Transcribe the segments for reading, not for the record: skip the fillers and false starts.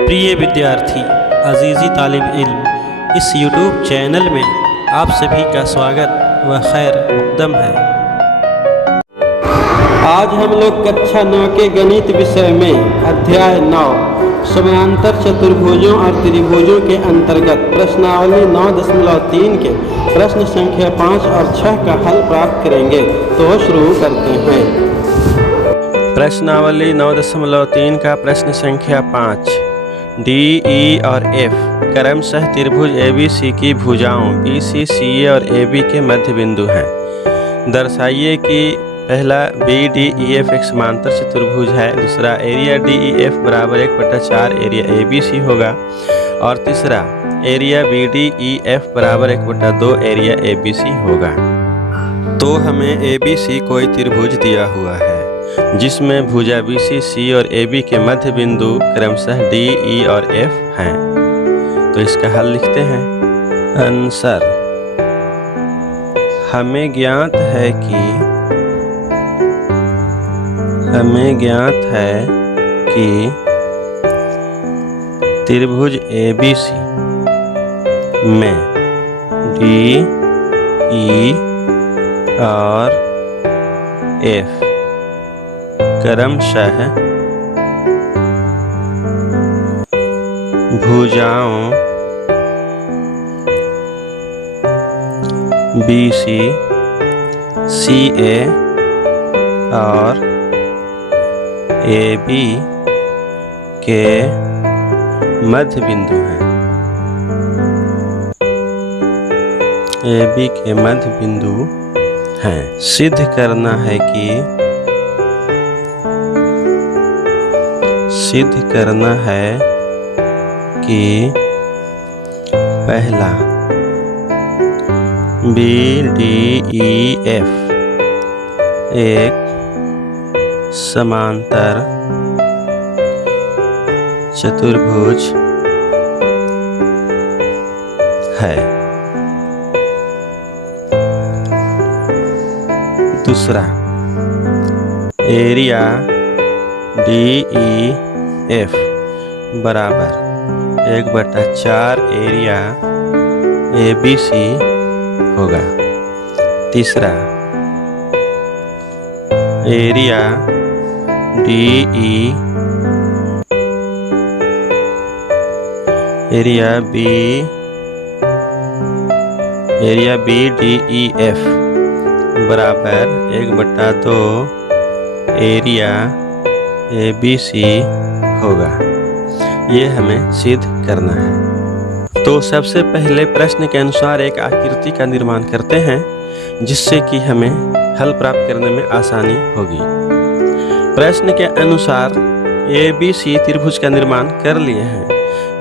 प्रिय विद्यार्थी, अजीज़ी तालिब इल्म, इस YouTube चैनल में आप सभी का स्वागत व खैर मुक़द्दम है। आज हम लोग कक्षा 9 के गणित विषय में अध्याय 9 समांतर चतुर्भुजों और त्रिभुजों के अंतर्गत प्रश्नावली 9.3 के प्रश्न संख्या 5 और 6 का हल प्राप्त करेंगे। तो शुरू करते हैं। प्रश्नावली 9.3 का प्रश्न संख्या 5। डी, ई और एफ क्रमशः त्रिभुज ABC की भुजाओं BC, CA और AB के मध्य बिंदु हैं। दर्शाइए कि पहला BDEF एक समांतर चतुर्भुज है, दूसरा एरिया DEF बराबर 1/4 एरिया ABC होगा और तीसरा एरिया BDEF बराबर 1/2 एरिया ABC होगा। तो हमें ABC कोई त्रिभुज दिया हुआ है जिसमें भुजा BC, C और AB के मध्य बिंदु क्रमशः D, E और F हैं। तो इसका हल लिखते हैं। आंसर, हमें ज्ञात है कि त्रिभुज ABC में D, E और F क्रमशः भुजाओं BC, CA और AB के मध्य बिंदु हैं। AB के मध्य बिंदु हैं। सिद्ध करना है कि पहला BDEF एक समांतर चतुर्भुज है। दूसरा एरिया DEF बराबर 1/4 एरिया ABC होगा। तीसरा एरिया BDEF बराबर 1/2 एरिया ABC होगा। ये हमें सिद्ध करना है। तो सबसे पहले प्रश्न के अनुसार एक आकृति का निर्माण करते हैं जिससे कि हमें हल प्राप्त करने में आसानी होगी। प्रश्न के अनुसार ABC त्रिभुज का निर्माण कर लिए हैं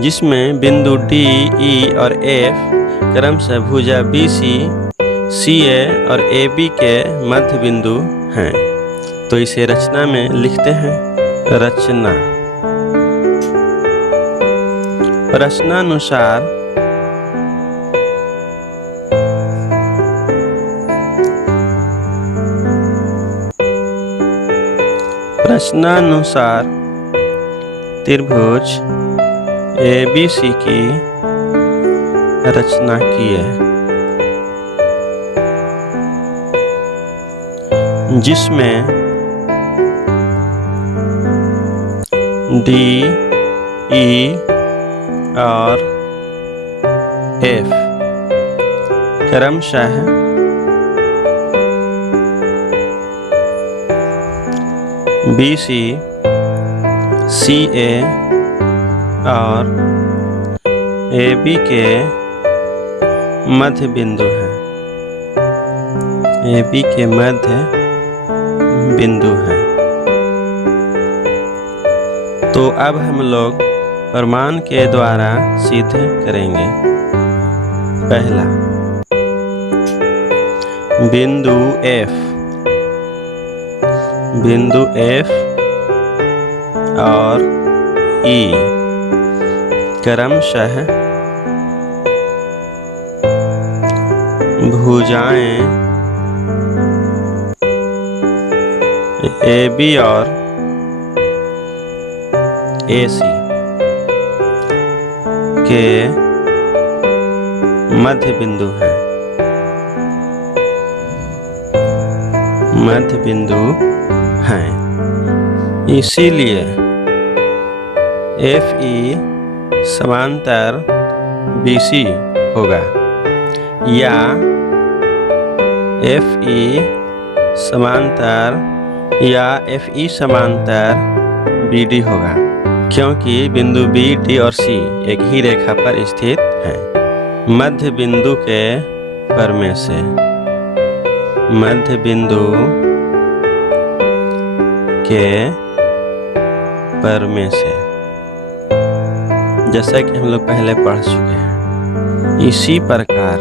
जिसमें बिंदु D, E और F क्रमशः भुजा BC, CA और AB के मध्य बिंदु हैं। तो इसे रचना में लिखते हैं। रचना, प्रश्नानुसार त्रिभुज ABC की रचना किए जिसमें D, E और F क्रमशः BC, CA और AB के मध्य बिंदु हैं। AB के मध्य बिंदु हैं। तो अब हम लोग प्रमाण के द्वारा सिद्ध करेंगे। पहला बिंदु F और E क्रमशः भुजाएं AB और AC के मध्य बिंदु हैं, मध्य बिंदु हैं। इसीलिए FE समांतर BC होगा या FE समांतर या FE समांतर BD होगा, क्योंकि बिंदु B, D और C एक ही रेखा पर स्थित हैं। मध्य बिंदु के परमे से, मध्य बिंदु के परमे से, जैसा कि हम लोग पहले पढ़ चुके हैं। इसी प्रकार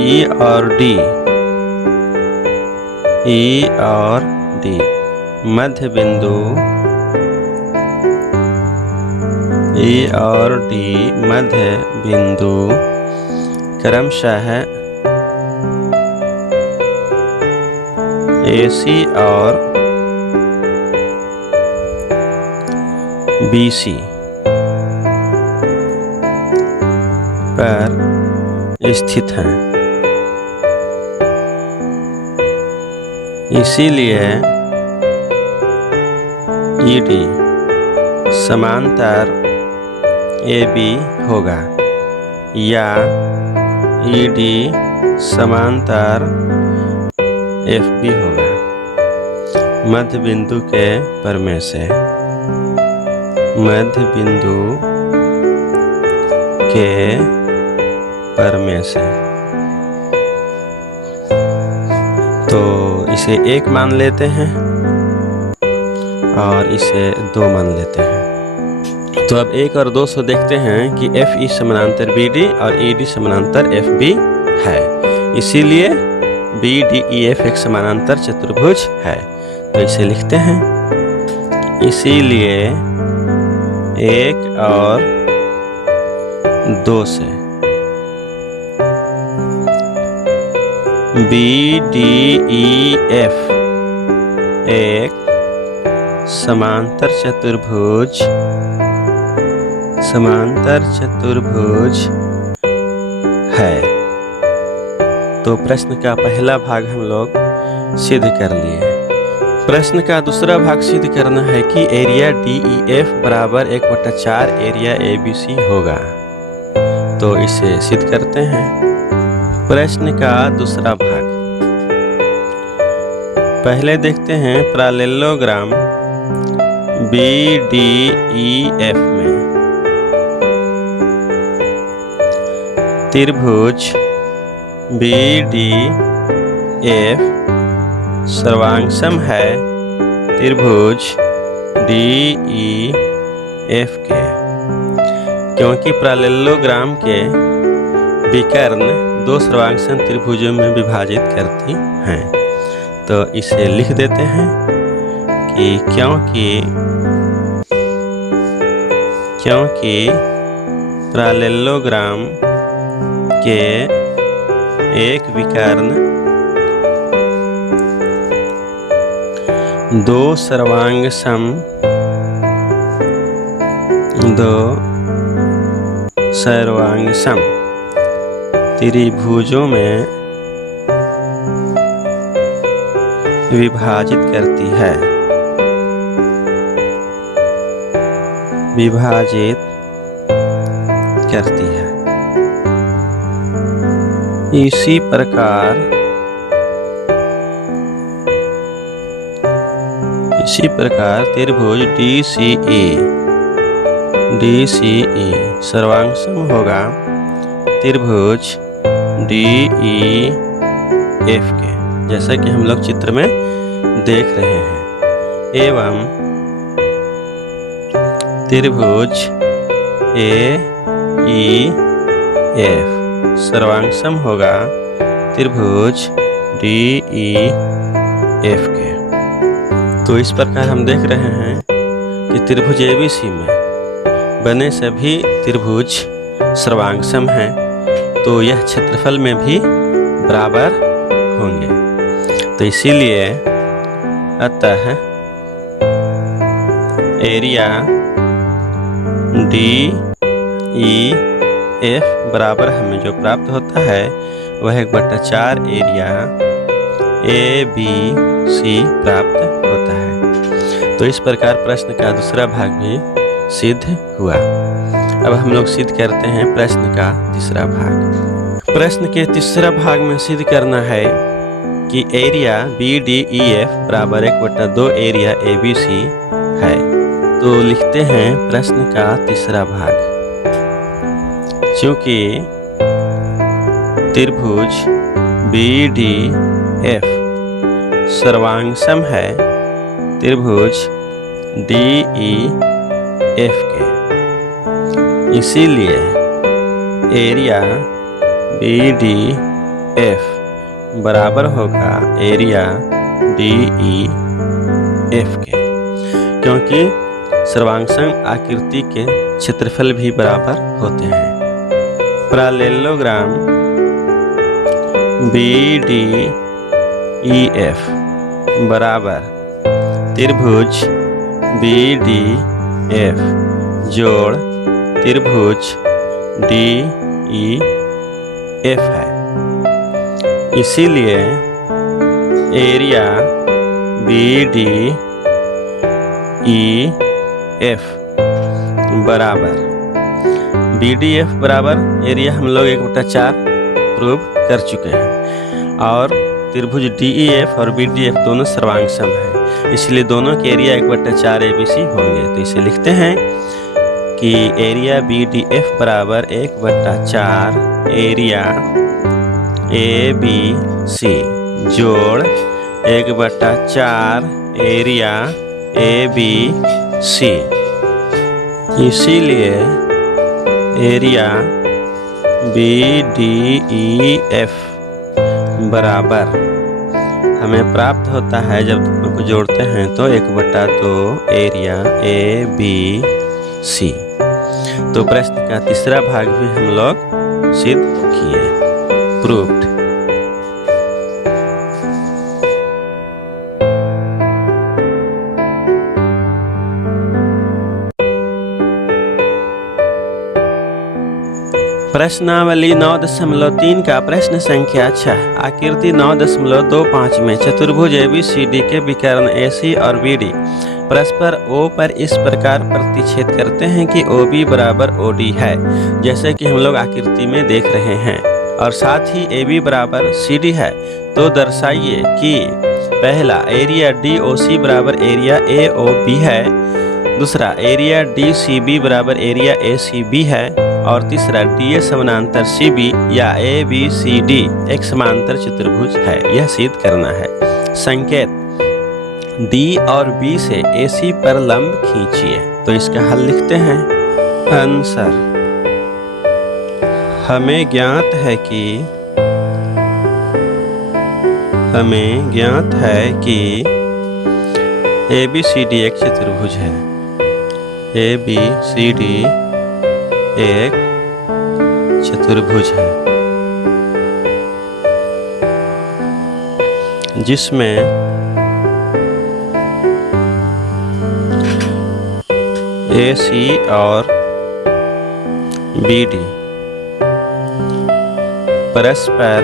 E और D मध्य बिंदु, E और D मध्य बिंदु क्रमशः AC और BC पर स्थित हैं। इसीलिए ED समांतर AB होगा या ED समांतर FB होगा, मध्य बिंदु के परमे से, मध्य बिंदु के परमे से। तो इसे 1 मान लेते हैं और इसे 2 मान लेते हैं। तो अब 1 और 2 से देखते हैं कि FE समानांतर BD और ED समानांतर FB है। इसीलिए BDEF एक समानांतर चतुर्भुज है। तो इसे लिखते हैं। इसीलिए 1 और 2 से BDEF एक समांतर चतुर्भुज है। तो प्रश्न का पहला भाग हम लोग सिद्ध कर लिए। प्रश्न का दूसरा भाग सिद्ध करना है कि एरिया DEF बराबर 1/4 एरिया ABC होगा। तो इसे सिद्ध करते हैं। प्रश्न का दूसरा भाग, पहले देखते हैं पैरेललोग्राम BDEF में त्रिभुज BDF सर्वांगसम है त्रिभुज DEF के, क्योंकि पैरेललोग्राम के विकर्ण 2 सर्वांगसम त्रिभुजों में विभाजित करती हैं। तो इसे लिख देते हैं कि क्योंकि पैरेललोग्राम के एक विकर्ण 2 सर्वांगसम त्रिभुजों में विभाजित करती है। इसी प्रकार त्रिभुज DCE सर्वांगसम होगा त्रिभुज DEF के, जैसा कि हम लोग चित्र में देख रहे हैं। एवं त्रिभुज AEF सर्वांगसम होगा त्रिभुज DEF के। तो इस प्रकार हम देख रहे हैं कि त्रिभुज ABC में बने सभी त्रिभुज सर्वांगसम हैं, तो यह क्षेत्रफल में भी बराबर होंगे। तो इसीलिए अतः एरिया DEF बराबर हमें जो प्राप्त होता है वह 1/4 एरिया ABC प्राप्त होता है। तो इस प्रकार प्रश्न का दूसरा भाग भी सिद्ध हुआ। अब हम लोग सिद्ध करते हैं प्रश्न का तीसरा भाग। प्रश्न के तीसरा भाग में सिद्ध करना है कि एरिया BDEF बराबर 1/2 एरिया ABC है। तो लिखते हैं प्रश्न का तीसरा भाग। चूंकि त्रिभुज BDF सर्वांगसम है त्रिभुज DEF के, इसीलिए एरिया BDF बराबर होगा एरिया DEF के, क्योंकि सर्वांगसम आकृति के क्षेत्रफल भी बराबर होते हैं। पैरेललोग्राम BDEF बराबर त्रिभुज BDF जोड़ त्रिभुज DEF है। इसीलिए एरिया BDEF बराबर BDF बराबर एरिया हम लोग 1/4 प्रूव कर चुके हैं, और त्रिभुज DEF और BDF दोनों सर्वांगसम है, इसलिए दोनों के एरिया 1/4 ABC होंगे। तो इसे लिखते हैं कि एरिया BDF बराबर 1/4 एरिया ABC जोड़ 1/4 एरिया ABC। इसीलिए एरिया BDEF बराबर हमें प्राप्त होता है, जब दोनों को जोड़ते हैं तो 1/2 एरिया ABC। तो प्रश्न का तीसरा भाग भी हम लोग सिद्ध किए, प्रूव्ड। प्रश्नावली 9.3 का प्रश्न संख्या 6। आकृति 9.25 में चतुर्भुज ABCD के विकर्ण AC और BD परस्पर O पर इस प्रकार प्रतिच्छेद करते हैं कि OB बराबर OD है, जैसे कि हम लोग आकृति में देख रहे हैं, और साथ ही AB बराबर CD है। तो दर्शाइए कि पहला एरिया DOC बराबर एरिया AOB है, दूसरा एरिया DCB बराबर एरिया ACB है, और तीसरा DA समानांतर CB या ABCD एक समांतर चतुर्भुज है। यह सिद्ध करना है। संकेत D और B से AC पर लंब खींचिए। तो इसका हल लिखते हैं। आंसर हमें ज्ञात है कि ABCD एक चतुर्भुज है। ABCD एक चतुर्भुज है जिसमें AC और BD परस्पर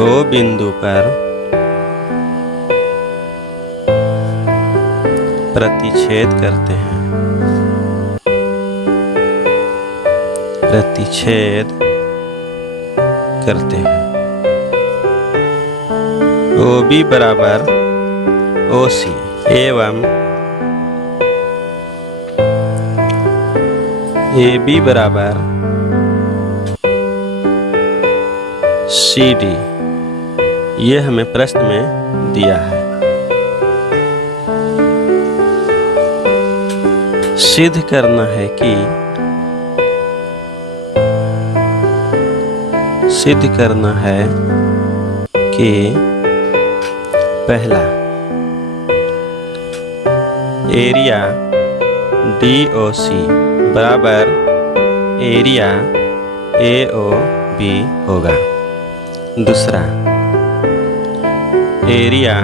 O बिंदु पर प्रतिच्छेद करते हैं। OB बराबर OC एवं AB बराबर CD, ये हमें प्रश्न में दिया है। सिद्ध करना है कि पहला एरिया DOC बराबर एरिया AOB होगा। दूसरा एरिया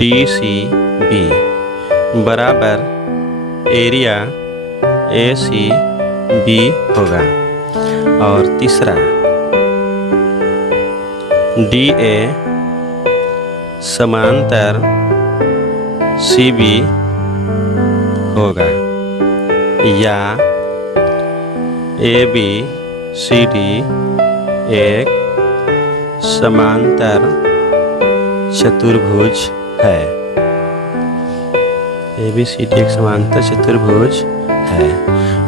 DCB बराबर एरिया ACB होगा। और तीसरा DA समांतर CB होगा, या ABCD एक समांतर चतुर्भुज है। ABCD एक समांतर चतुर्भुज है,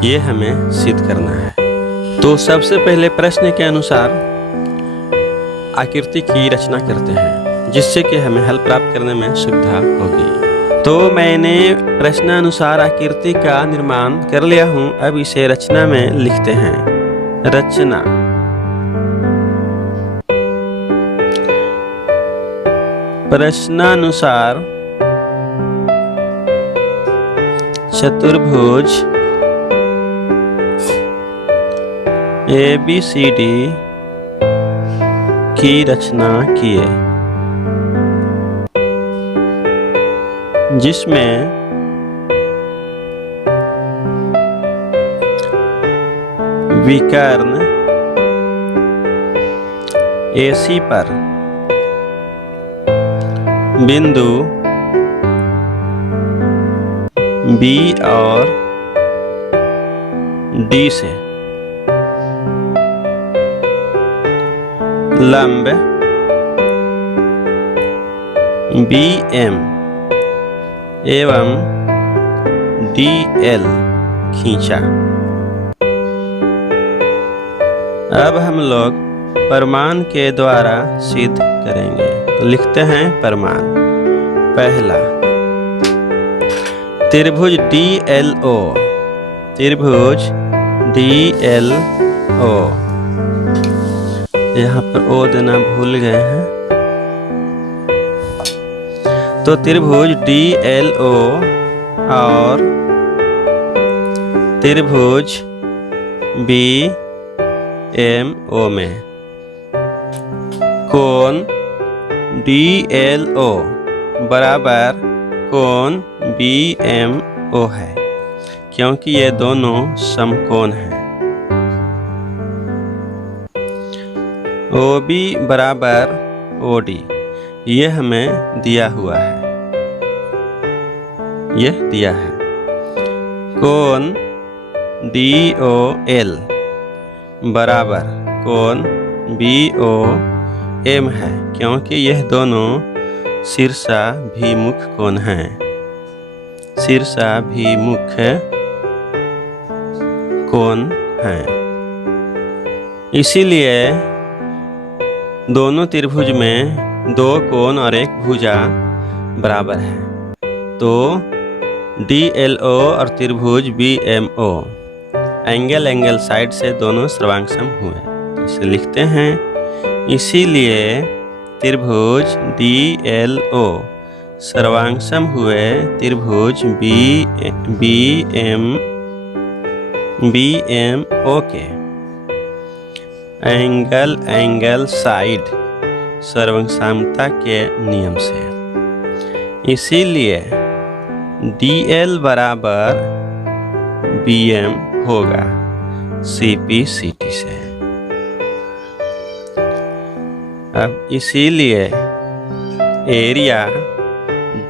ये हमें सिद्ध करना है। तो सबसे पहले प्रश्न के अनुसार आकृति की रचना करते हैं, जिससे कि हमें हल प्राप्त करने में सुविधा होगी। तो मैंने प्रश्नानुसार आकृति का निर्माण कर लिया हूँ। अब इसे रचना में लिखते हैं। रचना प्रश्नानुसार चतुर्भुज ABCD की रचना किए, जिसमें विकर्ण AC पर बिंदु B और D से लंब BM एवं DL खींचा। अब हम लोग प्रमाण के द्वारा सिद्ध करेंगे। तो लिखते हैं प्रमाण। पहला, त्रिभुज DLO, त्रिभुज DLO, यहाँ पर O देना भूल गए हैं। तो त्रिभुज DLO और त्रिभुज BMO में कोण DLO बराबर कोण BMO है, क्योंकि ये दोनों समकोण हैं। OB बराबर OD, ये हमें दिया हुआ है, यह दिया है। कोण DOL बराबर कोण BOM है, क्योंकि यह दोनों शीर्षाभिमुख कोण हैं। शीर्षाभिमुख कोण हैं, इसीलिए दोनों त्रिभुज में दो कोण और एक भुजा बराबर है। तो DLO और त्रिभुज BMO एंगल साइड से दोनों सर्वांगसम हुए। तो इसे लिखते हैं। इसीलिए त्रिभुज DLO सर्वांगसम हुए त्रिभुज BMO के एंगल साइड सर्वसमता के नियम से। इसीलिए DL बराबर BM होगा CPCT से। अब इसीलिए एरिया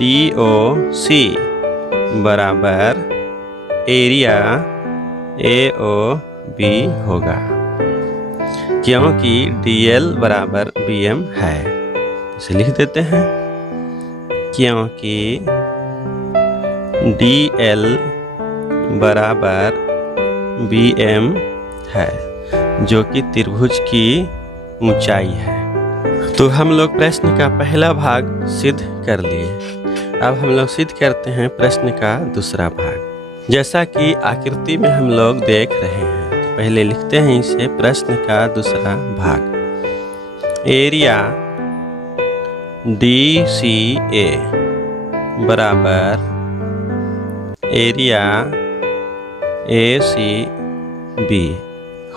DOC बराबर एरिया AOB होगा, क्योंकि DL बराबर BM है। इसे लिख देते हैं। क्योंकि DL बराबर BM है, जो कि त्रिभुज की ऊंचाई है। तो हम लोग प्रश्न का पहला भाग सिद्ध कर लिए। अब हम लोग सिद्ध करते हैं प्रश्न का दूसरा भाग। जैसा कि आकृति में हम लोग देख रहे हैं, तो पहले लिखते हैं इसे। प्रश्न का दूसरा भाग। एरिया DCA बराबर एरिया ACB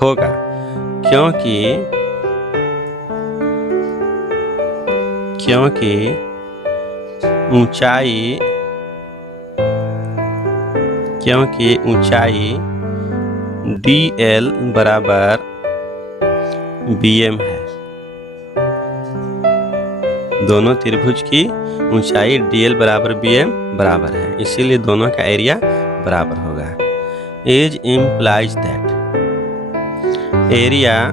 होगा, क्योंकि क्योंकि ऊंचाई DL बराबर BM है। दोनों त्रिभुज की ऊंचाई DL बराबर BM बराबर है, इसीलिए दोनों का एरिया बराबर होगा। As implies that area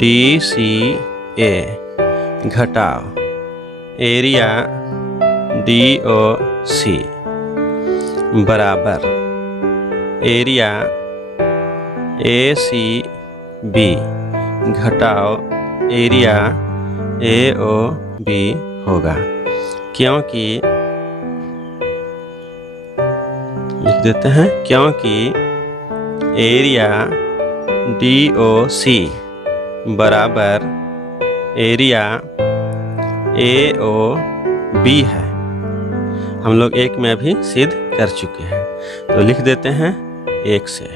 DCA घटाओ एरिया DOC बराबर एरिया ACB घटाओ एरिया AOB होगा। क्योंकि लिख देते हैं, क्योंकि एरिया DOC बराबर एरिया AOB है। हम लोग एक में अभी सिद्ध कर चुके हैं, तो लिख देते हैं 1 से।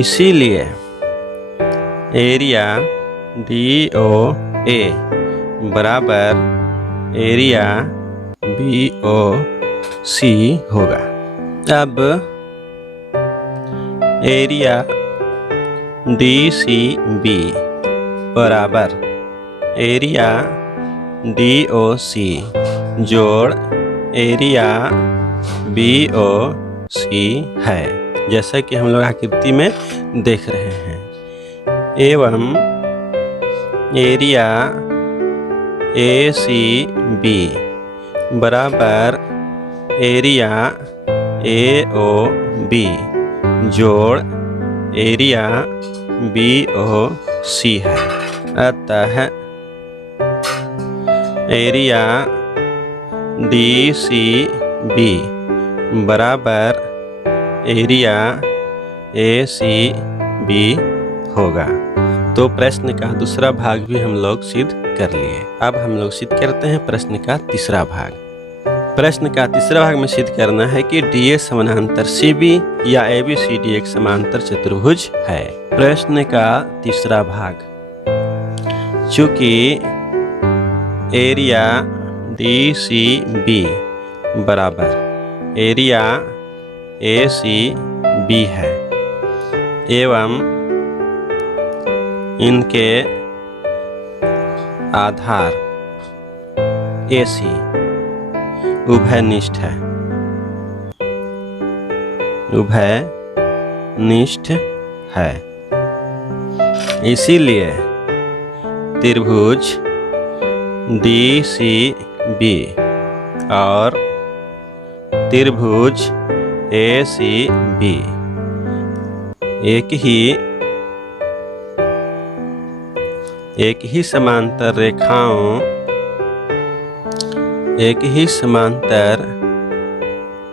इसीलिए एरिया DOA बराबर एरिया BOC होगा। अब एरिया DCB बराबर एरिया DOC जोड़ एरिया BOC है, जैसा कि हम लोग आकृति में देख रहे हैं। एवं एरिया ACB बराबर एरिया AOB जोड़ एरिया BOC है। अतः एरिया DCB बराबर एरिया ACB होगा। तो प्रश्न का दूसरा भाग भी हम लोग सिद्ध कर लिए। अब हम लोग सिद्ध करते हैं प्रश्न का तीसरा भाग। प्रश्न का तीसरा भाग में सिद्ध करना है कि DA समानांतर CB या ABCD एक समांतर चतुर्भुज है। प्रश्न का तीसरा भाग, चूंकि एरिया DCB बराबर एरिया ACB है एवं इनके आधार AC उभयनिष्ठ है, इसीलिए त्रिभुज DCB और त्रिभुज ACB एक ही समांतर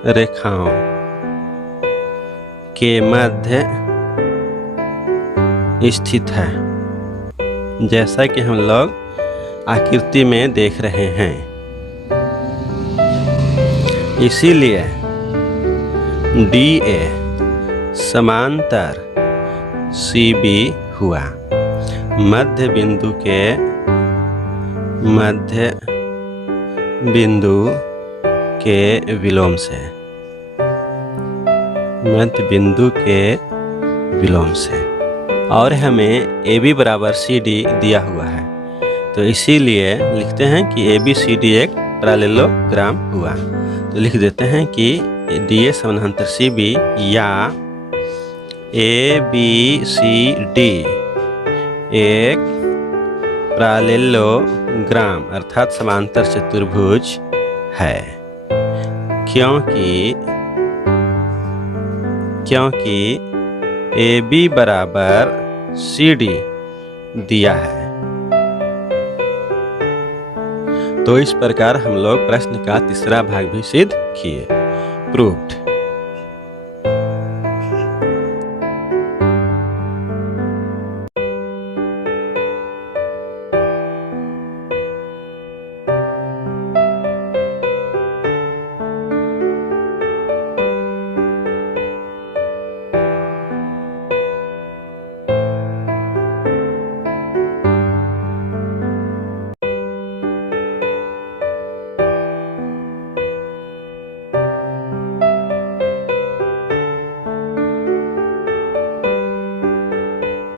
रेखाओं के मध्य स्थित है, जैसा कि हम लोग आकृति में देख रहे हैं। इसीलिए DA समांतर CB हुआ। मध्य बिंदु के विलोम से और हमें AB बराबर CD दिया हुआ है, तो इसीलिए लिखते हैं कि ABCD एक पैरेललोग्राम हुआ। तो लिख देते हैं कि DA समानांतर CB या ABCD एक पैरेललोग्राम अर्थात समांतर चतुर्भुज है, क्योंकि AB बराबर CD दिया है। तो इस प्रकार हम लोग प्रश्न का तीसरा भाग भी सिद्ध किए, प्रूव्ड।